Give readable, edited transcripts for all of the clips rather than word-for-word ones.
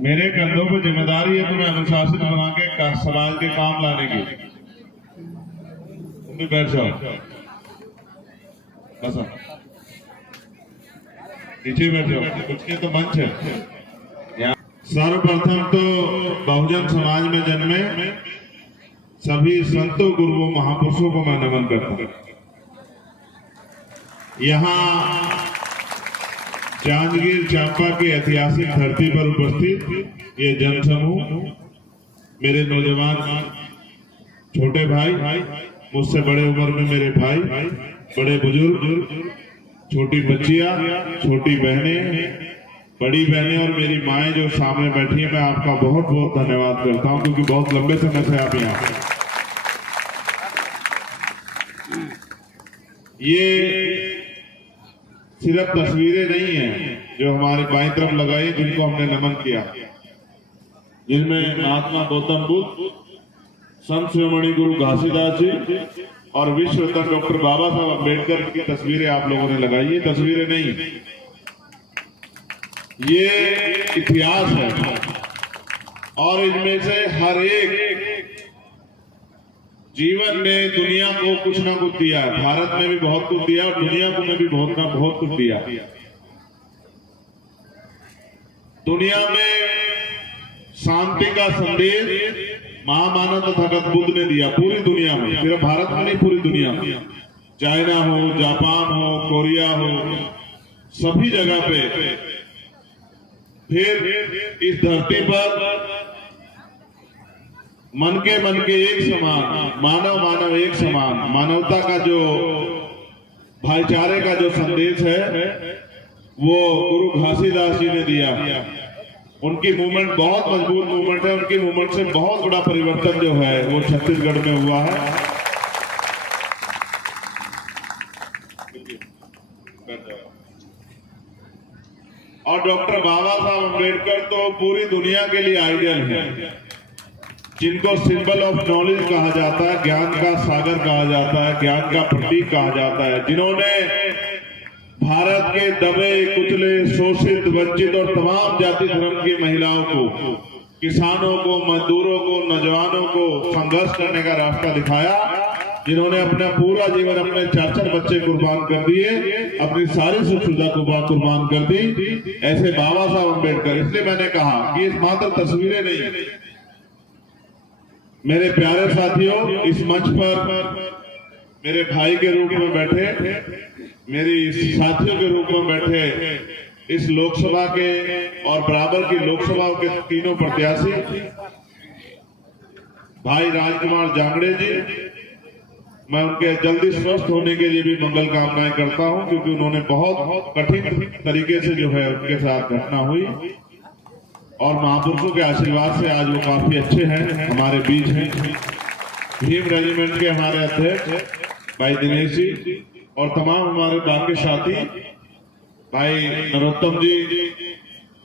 मेरे कंधों पर जिम्मेदारी है तुम्हें अनुशासित बना के समाज के काम लाने की। तुम भी बैठ जाओ, बस नीचे बैठ जाओ, कुछ के तो मंच है। सर्वप्रथम तो बहुजन समाज में जन्मे सभी संतों गुरुओं महापुरुषों को मैं नमन करता हूं। यहाँ जांजगीर चांपा की ऐतिहासिक धरती पर उपस्थित ये जनसमूह, मेरे नौजवान छोटे भाई, मुझसे बड़े उम्र में मेरे भाई, बड़े बुजुर्ग, छोटी बच्चियां, छोटी बहनें, बड़ी बहनें और मेरी माएं जो सामने बैठी हैं, मैं आपका बहुत बहुत धन्यवाद करता हूं क्योंकि बहुत लंबे समय से आप यहाँ हैं। ये सिर्फ तस्वीरें नहीं हैं जो हमारी बाईं तरफ लगाई, जिनको हमने नमन किया, जिनमें महात्मा गौतम बुद्ध, संत शिरोमणि गुरु घासीदास जी और विश्व रत्न डॉक्टर बाबा साहब अम्बेडकर की तस्वीरें आप लोगों ने लगाई। ये तस्वीरें नहीं, ये इतिहास है और इनमें से हर एक जीवन में दुनिया को कुछ ना कुछ दिया है। भारत में भी बहुत कुछ दिया और दुनिया को में भी बहुत ना बहुत कुछ दिया। दुनिया में शांति का संदेश महामानव तथागत बुद्ध ने दिया पूरी दुनिया में, सिर्फ भारत में नहीं, पूरी दुनिया में। चाइना हो, जापान हो, कोरिया हो, सभी जगह पे। फिर इस धरती पर मन के एक समान, मानव एक समान, मानवता का जो भाईचारे का जो संदेश है वो गुरु घासीदास जी ने दिया। उनकी मूवमेंट बहुत मजबूत मूवमेंट है। उनकी मूवमेंट से बहुत बड़ा परिवर्तन जो है वो छत्तीसगढ़ में हुआ है। और डॉक्टर बाबा साहब अम्बेडकर तो पूरी दुनिया के लिए आइडियल है, जिनको सिंबल ऑफ नॉलेज कहा जाता है, ज्ञान का सागर कहा जाता है, ज्ञान का प्रतीक कहा जाता है, जिन्होंने भारत के दबे कुचले, शोषित, वंचित और तमाम जाति धर्म की महिलाओं को, किसानों को, मजदूरों को, नौजवानों को संघर्ष करने का रास्ता दिखाया, जिन्होंने अपना पूरा जीवन, अपने 4-4 बच्चे कुर्बान कर दिए, अपनी सारी सुख सुविधा कुर्बान कर दी, ऐसे बाबा साहब अम्बेडकर। इसलिए मैंने कहा कि इस मात्र तस्वीरें नहीं, मेरे प्यारे साथियों, इस मंच पर मेरे भाई के रूप में बैठे, मेरी साथियों के रूप में बैठे इस लोकसभा के और बराबर की लोकसभा के तीनों प्रत्याशी भाई राजकुमार जांगड़े जी, मैं उनके जल्दी स्वस्थ होने के लिए भी मंगल कामनाएं करता हूं, क्योंकि उन्होंने बहुत कठिन तरीके से जो है उनके साथ घटना हुई और महापुरुषों के आशीर्वाद से आज वो काफी अच्छे हैं, हमारे बीच हैं। भीम रेजिमेंट के हमारे अध्यक्ष भाई दिनेश जी और तमाम हमारे बाकी साथी, भाई नरोत्तम जी,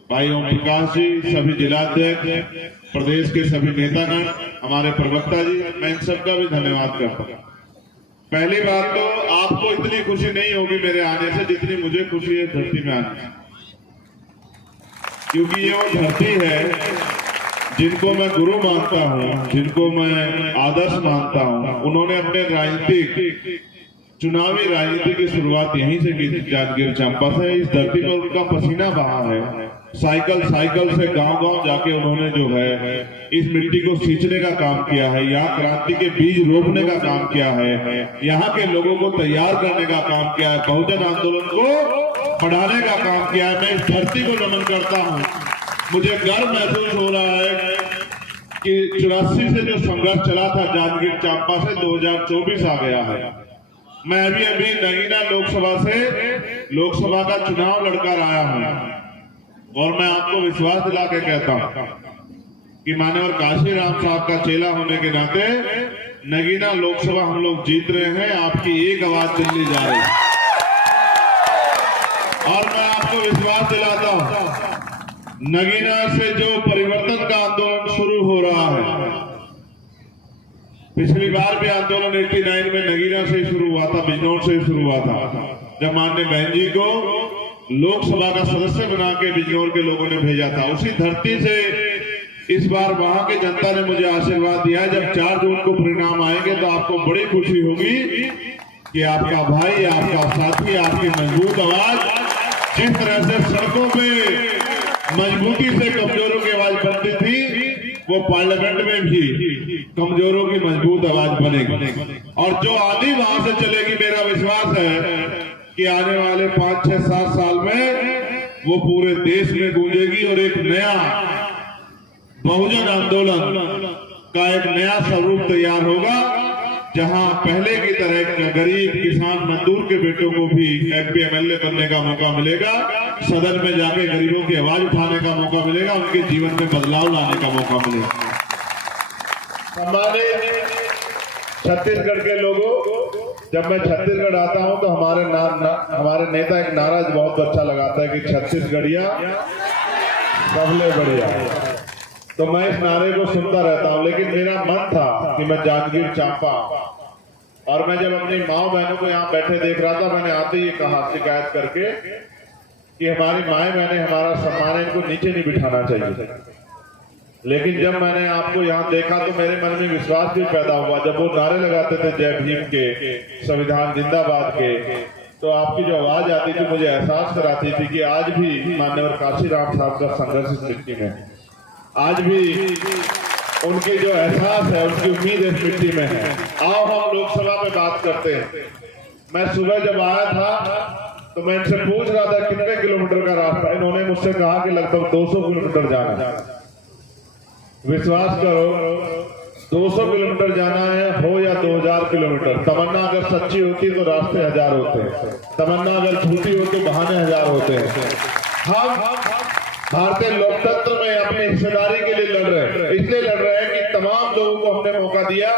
भाई ओम प्रकाश जी, सभी जिलाध्यक्ष, प्रदेश के सभी नेतागण, हमारे प्रवक्ता जी, मैं इन सबका भी धन्यवाद करता हूँ। पहली बात तो आपको इतनी खुशी नहीं होगी मेरे आने से जितनी मुझे खुशी है धरती में आने से, क्योंकि ये वो धरती है जिनको मैं गुरु मानता हूँ, जिनको मैं आदर्श मानता हूँ। उन्होंने अपने राजनीतिक चुनावी राजनीति की शुरुआत यहीं से की थी, जांजगीर चांपा से। इस धरती पर उनका पसीना बहा है। साइकिल से गांव-गांव जाके उन्होंने जो है इस मिट्टी को सींचने का काम किया है, यहाँ क्रांति के बीज रोपने का काम किया है, यहाँ के लोगों को तैयार करने का काम किया है, बहुजन आंदोलन को बढ़ाने का काम किया है। मैं इस धरती को नमन करता हूँ। मुझे गर्व महसूस हो रहा है कि 84 से जो संघर्ष चला था जांजगीर चांपा से 2024 आ गया है। मैं अभी नगीना लोकसभा का चुनाव लड़कर आया हूं और मैं आपको विश्वास दिला के कहता हूं कि माननीय काशीराम साहब का चेला होने के नाते नगीना लोकसभा हम लोग जीत रहे हैं। आपकी एक आवाज दिल्ली जा रही है और मैं आपको विश्वास दिलाता हूं, नगीना से जो परिवर्तन का आंदोलन शुरू हो रहा है, पिछली बार भी आंदोलन 89 में नगीना से शुरू हुआ था, बिजनौर से शुरू हुआ था, जब माननीय बहन जी को लोकसभा का सदस्य बना के बिजनौर के लोगों ने भेजा था। उसी धरती से इस बार वहां की जनता ने मुझे आशीर्वाद दिया। जब 4 जून को परिणाम आएंगे तो आपको बड़ी खुशी होगी कि आपका भाई, आपका साथी, आपकी मजबूत आवाज, जिस तरह से सड़कों पे मजबूती से कमजोरों की आवाज बनती थी, वो पार्लियामेंट में भी कमजोरों की मजबूत आवाज बनेगी। और जो आंधी वहां से चलेगी, मेरा विश्वास है कि आने वाले 5, 6, 7 साल में वो पूरे देश में गूंजेगी और एक नया बहुजन आंदोलन का एक नया स्वरूप तैयार होगा, जहां पहले की तरह गरीब किसान मजदूर के बेटों को भी MP MLA बनने का मौका मिलेगा, सदन में जाके गरीबों की आवाज उठाने का मौका मिलेगा, उनके जीवन में बदलाव लाने का मौका मिलेगा। हमारे छत्तीसगढ़ के लोगों, जब मैं छत्तीसगढ़ आता हूं तो हमारे नेता एक नारा बहुत अच्छा लगाता है कि छत्तीसगढ़िया सबले बढ़िया। तो मैं इस नारे को सुनता रहता हूं, लेकिन मेरा मन था कि मैं जांजगीर चांपा, और मैं जब अपनी माँ बहनों को यहाँ बैठे देख रहा था, मैंने आते ही कहा शिकायत करके कि हमारी माएँ बहनें, हमारा सम्मान है, इनको नीचे नहीं बिठाना चाहिए। लेकिन जब मैंने आपको यहाँ देखा तो मेरे मन में विश्वास भी पैदा हुआ। जब वो नारे लगाते थे जय भीम के, संविधान जिंदाबाद के, तो आपकी जो आवाज आती थी मुझे एहसास कराती थी कि आज भी माननीय काशीराम साहब का संघर्ष इस मिट्टी में है, आज भी उनकी जो एहसास है, उनकी उम्मीद इस मिट्टी में है। आओ हम लोकसभा में बात करते हैं। मैं सुबह जब आया था तो मैं इनसे पूछ रहा था कितने किलोमीटर का रास्ता, इन्होंने मुझसे कहा कि लगभग 200 किलोमीटर जाना है। विश्वास करो, 200 किलोमीटर जाना है हो या 2000 किलोमीटर, तमन्ना अगर सच्ची होती तो रास्ते 1000 होते हैं, तमन्ना अगर झूठी हो तो बहाने 1000 होते हैं। हम भारतीय लोकतंत्र में अपनी हिस्सेदारी के लिए लड़ रहे हैं, इसलिए लड़ रहे हैं कि तमाम लोगों को हमने मौका दिया।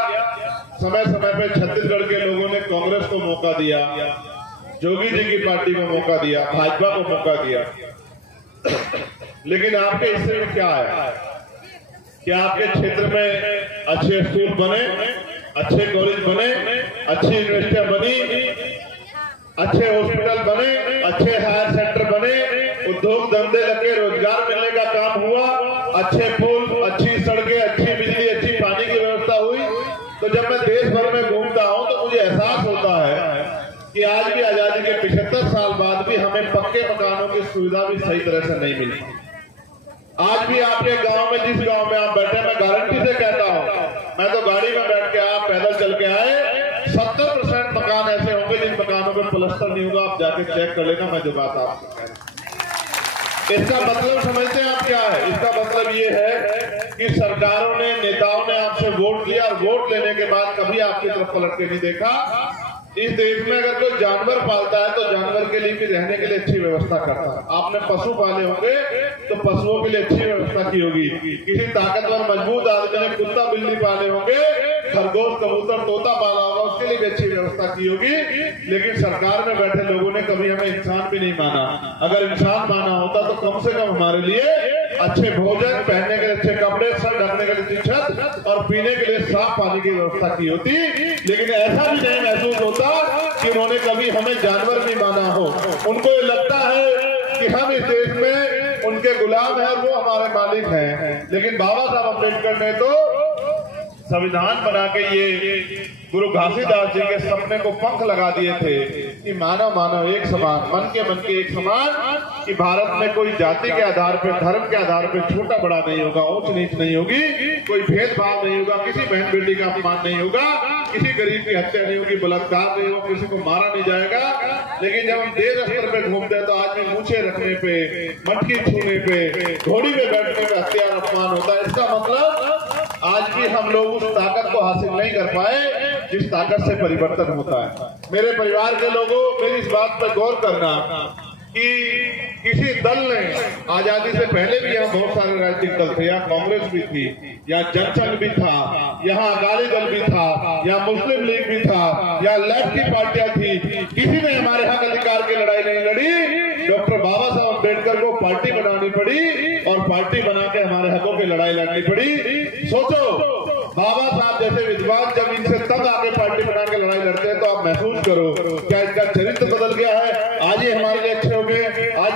समय समय पे छत्तीसगढ़ के लोगों ने कांग्रेस को मौका दिया, जोगी जी की पार्टी को मौका दिया, भाजपा को मौका दिया, लेकिन आपके हिस्से में क्या आया? क्या आपके क्षेत्र में अच्छे स्कूल बने, अच्छे कॉलेज बने, अच्छी यूनिवर्सिटियां बनी, अच्छे हॉस्पिटल बने, अच्छे हायर सेंटर बने, उद्योग धंधे लगे, रोजगार मिलने का काम हुआ, अच्छे पुल, अच्छी सड़कें, अच्छी बिजली, अच्छी पानी की व्यवस्था हुई? तो जब मैं देश भर में घूमता हूं तो मुझे एहसास होता है कि आज भी आजादी के 75 साल बाद भी हमें पक्के मकानों की सुविधा भी सही तरह से नहीं मिली। आज भी आपके गांव में, जिस गांव में आप बैठे, मैं गारंटी से कहता हूं, मैं तो गाड़ी में बैठ के, आप पैदल चल के आए, 70% मकान ऐसे होंगे जिन मकानों में प्लास्टर नहीं होगा। आप जाके चेक कर लेना, मैं जो बात आपको कह रहा हूं। इसका मतलब समझते हैं आप क्या है? इसका मतलब ये है कि सरकारों ने, नेताओं ने आपसे वोट लिया और वोट लेने के बाद कभी आपकी तरफ पलट के नहीं देखा। इस देश में अगर कोई जानवर पालता है तो जानवर के लिए भी रहने के लिए अच्छी व्यवस्था करता है। आपने पशु पाले होंगे तो पशुओं के लिए अच्छी व्यवस्था की होगी। किसी ताकतवर मजबूत आदमी ने कुत्ता बिल्ली पाले होंगे, खरगोश कबूतर तोता पाला होगा, उसके लिए भी अच्छी व्यवस्था की होगी। लेकिन सरकार में बैठे लोगों ने कभी हमें इंसान भी नहीं माना। अगर इंसान माना होता तो कम से कम हमारे लिए अच्छे भोजन, पहनने के लिए अच्छे कपड़े, सर ढकने के लिए छत और पीने के लिए साफ पानी की व्यवस्था की होती। लेकिन ऐसा भी नहीं महसूस होता कि उन्होंने कभी हमें जानवर भी माना हो। उनको ये लगता है कि हम इस देश में उनके गुलाम हैं और वो हमारे मालिक हैं। लेकिन बाबा साहब अम्बेडकर ने तो संविधान बना के ये गुरु घासीदास जी के सपने को पंख लगा दिए थे कि मानव मानव एक समान, मन के एक समान, कि भारत में कोई जाति के आधार पे, धर्म के आधार पे छोटा बड़ा नहीं होगा, ऊंच नीच नहीं होगी, कोई भेदभाव नहीं होगा, किसी बहन बेटी का अपमान नहीं होगा, किसी गरीब की हत्या नहीं होगी, बलात्कार नहीं होगा, किसी को मारा नहीं जाएगा। लेकिन जब हम देश स्तर पे घूमते हैं तो आदमी मूछे रखने पे, मटकी छूने पे, घोड़ी में बैठने पे हत्या और अपमान होता है। इसका मतलब आज भी हम लोग उस ताकत को हासिल नहीं कर पाए जिस ताकत से परिवर्तन होता है। मेरे परिवार के लोगों, मेरी इस बात पर गौर करना कि किसी दल ने, आजादी से पहले भी यहाँ बहुत सारे राजनीतिक दल थे, यहाँ कांग्रेस भी थी, यहाँ जनसंघ भी था, यहाँ अकाली दल भी था, यहाँ मुस्लिम लीग भी था, यहाँ लेफ्ट की पार्टियां थी, किसी ने हमारे हक अधिकार की लड़ाई नहीं लड़ी। डॉक्टर बाबा साहब अम्बेडकर को पार्टी बनानी पड़ी और पार्टी बना के हमारे हकों की लड़ाई लड़नी पड़ी। सोचो, बाबा साहब जैसे विद्वान जब इनसे तब आके पार्टी बना के लड़ाई लड़ते हैं तो आप महसूस करो क्या इनका चरित्र बदल गया है। आज ही हमारे लिए अच्छे हो गए, आज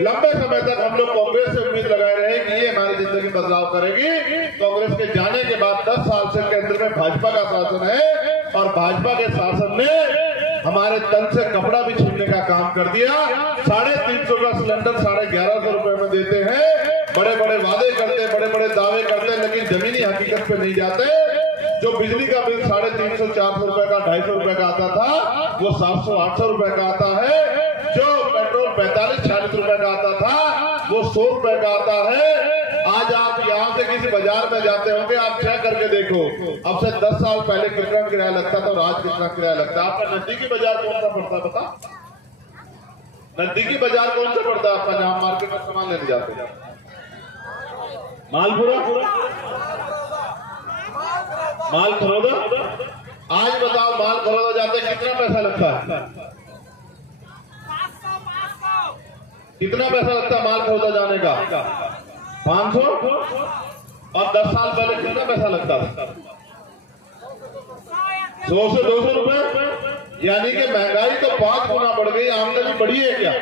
लंबे समय तक हम लोग कांग्रेस से उम्मीद लगाए रहे कि ये हमारी जिंदगी बदलाव करेगी। कांग्रेस के जाने के बाद 10 साल से केंद्र में भाजपा का शासन है और भाजपा के शासन ने हमारे तन से कपड़ा भी छीनने का काम कर दिया। 350 का सिलेंडर 1150 रुपए में देते हैं। बड़े बड़े वादे करते, बड़े बड़े दावे करते, लेकिन जमीनी हकीकत पे नहीं जाते। जो बिजली का बिल 350-400 रुपए का 250 रुपए का आता था वो 700-800 रुपए का आता है। जो पेट्रोल 45-46 रुपए का आता था वो 100 रुपए का आता है। आज आप यहाँ से किसी बाजार में जाते होंगे, आप चेक करके देखो अब से 10 साल पहले कितना किराया लगता था और आज कितना किराया लगता है। आपका नजदीकी बाजार कौन सा पड़ता है बता? नजदीकी बाजार कौन सा पड़ता है आपका, जहाँ मार्केट में सामान लेने जाते हैं? मालपुरा, माल खरोदा। आज बताओ माल खरोदा जाते कितना पैसा लगता है? कितना पैसा लगता है माल खरोदा जाने का? 500। और 10 साल पहले कितना पैसा लगता था? 100 से 200 रुपए। यानी कि महंगाई तो 5 गुना बढ़ गई। आमदनी बढ़ी है क्या?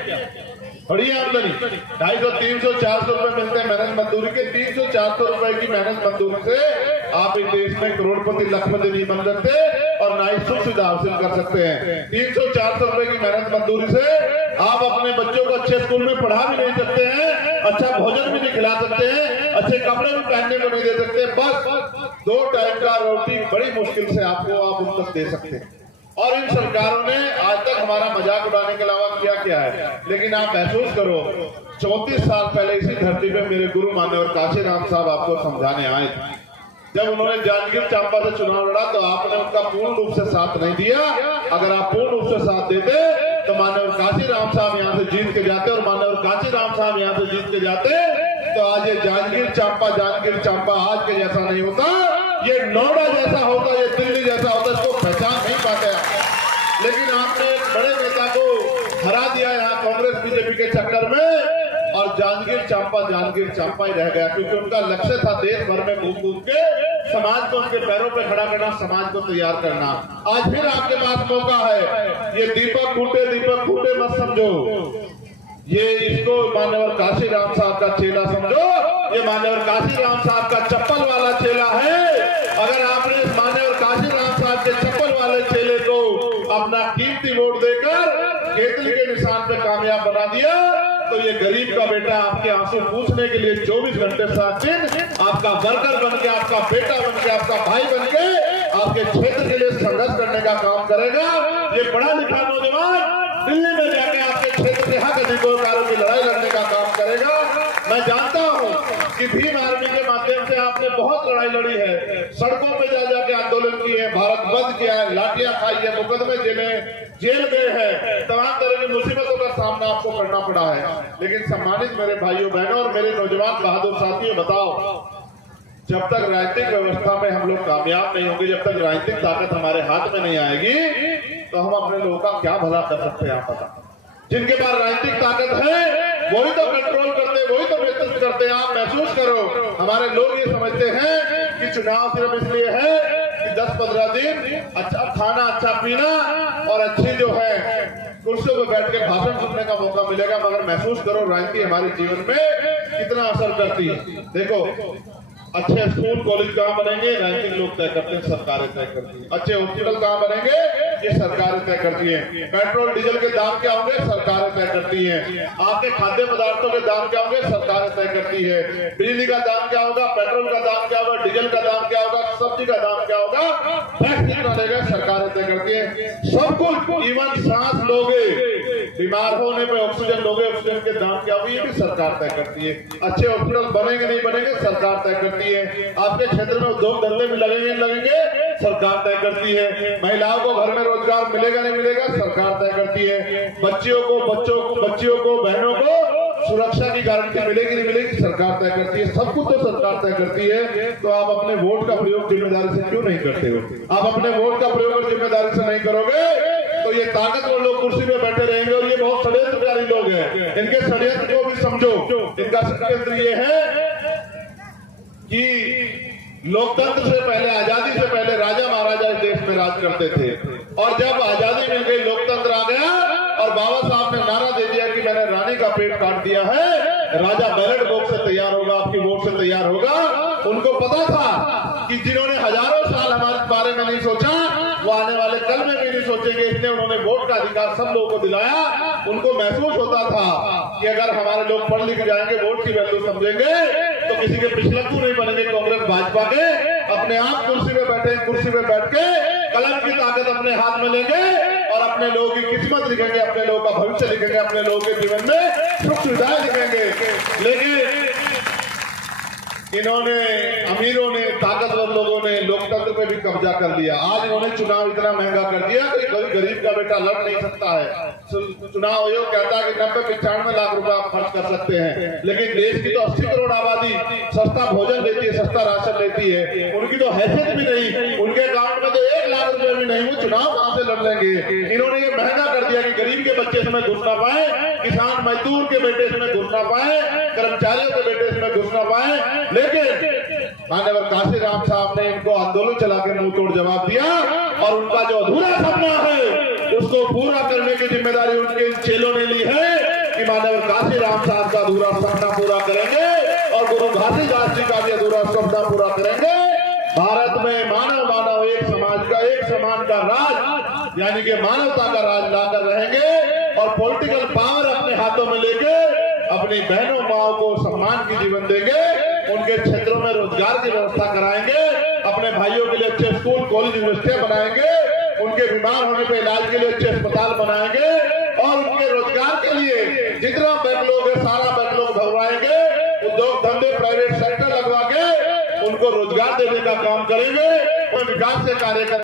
बढ़ी आमदनी 250-300-400 रुपए मिलते हैं मेहनत मजदूरी के। 300-400 रुपए की मेहनत मजदूरी से आप इस देश में करोड़पति लखपति नहीं बन सकते और ना ही सुख सुविधा हासिल कर सकते हैं। 300-400 रुपए की मेहनत मजदूरी से आप अपने बच्चों को अच्छे स्कूल में पढ़ा भी नहीं सकते हैं, अच्छा भोजन भी नहीं खिला सकते हैं, अच्छे कपड़े भी पहनने को नहीं दे सकते। बस 2 टाइम का रोटी बड़ी मुश्किल से आपको आप उन तक दे सकते हैं। और इन सरकारों ने आज तक हमारा मजाक उड़ाने के अलावा किया क्या है? लेकिन आप महसूस करो 34 साल पहले इसी धरती पे मेरे गुरु मान्यवर काशीराम साहब आपको समझाने आए थे। जब उन्होंने जांजगीर चांपा से चुनाव लड़ा तो आपने उनका पूर्ण रूप से साथ नहीं दिया। अगर आप पूर्ण रूप से साथ देते तो मान्यवर काशीराम साहब यहाँ से जीत के जाते, और मान्यवर काशीराम साहब यहाँ से जीत के जाते तो आज ये जांजगीर चांपा आज के जैसा नहीं होता, ये नोएडा जैसा होता, ये दिल्ली जैसा होता। इसको पहचान नहीं पाते आप। लेकिन आपने एक बड़े नेता को हरा दिया यहाँ कांग्रेस बीजेपी के चक्कर में, और जांजगीर चांपा ही रह गया, क्योंकि उनका लक्ष्य था देश भर में घूम घूम के समाज को उनके पैरों पे खड़ा करना, समाज को तैयार करना। आज फिर आपके पास मौका है। ये दीपक फूटे मत समझो, ये इसको मान्यवर काशीराम साहब का चेला समझो। ये मान्यवर काशीराम साहब का चप्पल वाला चेला है। अगर आपने इस मान्यवर काशीराम साहब के चप्पल वाले चेले को अपना कीमती वोट देकर केतली के निशान पे कामयाब बना दिया तो ये गरीब का बेटा आपके आंसू पूछने के लिए 24 घंटे 7 दिन आपका वर्कर बन के, आपका बेटा बन के, आपका भाई बन के आपके क्षेत्र के लिए संघर्ष करने का काम करेगा। ये पढ़ा लिखा नौजवान दिल्ली में जाके आपके क्षेत्र के हक अधिकारों की लड़ाई लड़ने का काम करेगा। मैं जानता हूं कि भीम आर्मी के माध्यम से आपने बहुत लड़ाई लड़ी है, सड़कों पे जा जाके आंदोलन किए हैं, भारत बंद किया है, लाठियां खाई है, मुकदमे जेल गए हैं, तमाम तरह की मुसीबतों का सामना आपको करना पड़ा है। लेकिन सम्मानित मेरे भाइयों बहनों और मेरे नौजवान बहादुर साथियों, बताओ जब तक राजनीतिक व्यवस्था में हम लोग कामयाब नहीं होंगे, जब तक राजनीतिक ताकत हमारे हाथ में नहीं आएगी तो हम अपने लोगों का क्या भला कर सकते हैं? आप बता। जिनके पास राजनीतिक ताकत है वही तो कंट्रोल करते, वही तो नेतृत्व करते हैं। आप महसूस करो, हमारे लोग ये समझते हैं कि चुनाव सिर्फ इसलिए है कि 10-15 दिन अच्छा खाना, अच्छा पीना और अच्छी जो है कुर्सियों पर बैठ के भाषण सुनने का मौका मिलेगा। मगर महसूस करो राजनीति हमारे जीवन में कितना असर करती है। देखो अच्छे स्कूल कॉलेज कहाँ बनेंगे, राजनीतिक लोग तय करते हैं, सरकारें तय करती हैं। अच्छे हॉस्पिटल कहाँ बनेंगे, ये सरकारें तय करती हैं। पेट्रोल डीजल के दाम क्या होंगे, सरकारें तय करती हैं। आपके खाद्य पदार्थों के दाम क्या होंगे, सरकारें तय करती है। बिजली का दाम क्या होगा, पेट्रोल का दाम क्या होगा, डीजल का दाम क्या होगा, सब्जी का दाम क्या होगा, टैक्स कितना लेगा, सरकारें तय करती है। सब कुछ, इवन सांस लोगे, बीमार होने पे ऑक्सीजन लोगे, ऑक्सीजन के दाम क्या होगी, ये भी सरकार तय करती है। अच्छे हॉस्पिटल बनेंगे नहीं बनेंगे, सरकार तय करती है। आपके क्षेत्र में उद्योग धंधे भी लगेंगे नहीं लगेंगे, सरकार तय करती है। महिलाओं को घर में रोजगार मिलेगा नहीं मिलेगा, सरकार तय करती है। बच्चियों को बहनों को सुरक्षा की गारंटी मिलेगी नहीं मिलेगी, सरकार तय करती है। सब कुछ तो सरकार तय करती है। तो आप अपने वोट का प्रयोग जिम्मेदारी से क्यों नहीं करते हो? आप अपने वोट का प्रयोग जिम्मेदारी से नहीं करोगे तो ये ताकतवर लोग कुर्सी पे बैठे रहेंगे, और ये बहुत षड्यंत्रकारी लोग हैं। इनके षड्यंत्र को भी समझो। इनका षड्यंत्र ये है कि लोकतंत्र से पहले, आजादी से पहले राजा महाराजा इस देश में राज करते थे, और जब आजादी मिल गई, लोकतंत्र आ गया और बाबा साहब ने नारा दे दिया कि मैंने रानी का पेट काट दिया है, राजा बैलेट वोट से तैयार होगा, आपकी वोट से तैयार होगा। उनको पता था कि जिन्होंने हजारों साल हमारे बारे में नहीं सोचा, वो आने वाले कल में भी नहीं सोचेंगे, इसलिए उन्होंने वोट का अधिकार सब लोगों को दिलाया। उनको महसूस होता था कि अगर हमारे लोग पढ़ लिख जाएंगे, वोट की वैल्यू समझेंगे, तो किसी के पिछलक्कू नहीं बनेंगे कांग्रेस भाजपा के, अपने आप कुर्सी पे बैठे, कुर्सी पे बैठ के कलम की ताकत अपने हाथ में लेंगे और अपने लोगों की किस्मत लिखेंगे, अपने लोगों का भविष्य लिखेंगे, अपने लोगों के जीवन में सुख सुविधाएं लिखेंगे। लेकिन इन्होंने, अमीरों ने, ताकतवर लोगों ने लोकतंत्र पे भी कब्जा कर लिया। आज इन्होंने चुनाव इतना महंगा कर दिया कि कोई गरीब का बेटा लड़ नहीं सकता है। चुनाव आयोग कहता है कि 90-95 लाख रुपए आप खर्च कर सकते हैं, लेकिन देश की तो 80 करोड़ आबादी सस्ता भोजन लेती है, सस्ता राशन लेती है, उनकी तो हैसियत भी नहीं, उनके अकाउंट में तो 1 लाख रुपए भी नहीं, वो चुनाव कहां से लड़ लेंगे। इन्होंने ये महंगा कर दिया कि गरीब के बच्चे इसमें घुस ना पाए, किसान मजदूर के बेटे इसमें घुस ना पाए, कर्मचारियों के बेटे इसमें घुस ना पाए। लेकिन माननीय काशीराम साहब ने इनको आंदोलन चला के मुंह तोड़ जवाब दिया और उनका जो अधूरा सपना है उसको पूरा करने की जिम्मेदारी उनके चेलों ने ली है कि माननीय काशीराम साहब का अधूरा सपना पूरा करेंगे और गुरु घासीदास जी का भी अधूरा सपना पूरा करेंगे। भारत में मानव मानव एक समाज का, एक समान का राज, यानी कि मानवता का राज लाकर रहेंगे और पॉलिटिकल पावर अपने हाथों में लेके अपनी बहनों माओ को सम्मान की जीवन देंगे, उनके क्षेत्रों में रोजगार की व्यवस्था कराएंगे, अपने भाइयों के लिए अच्छे स्कूल कॉलेज यूनिवर्सिटियां बनाएंगे, उनके बीमार होने पे इलाज के लिए अच्छे अस्पताल बनाएंगे और उनके रोजगार के लिए जितना बैकलॉग है सारा बैकलॉग भरवाएंगे, उद्योग धंधे प्राइवेट सेक्टर लगवा के उनको रोजगार देने का काम करेंगे और विकास के कार्य करेंगे।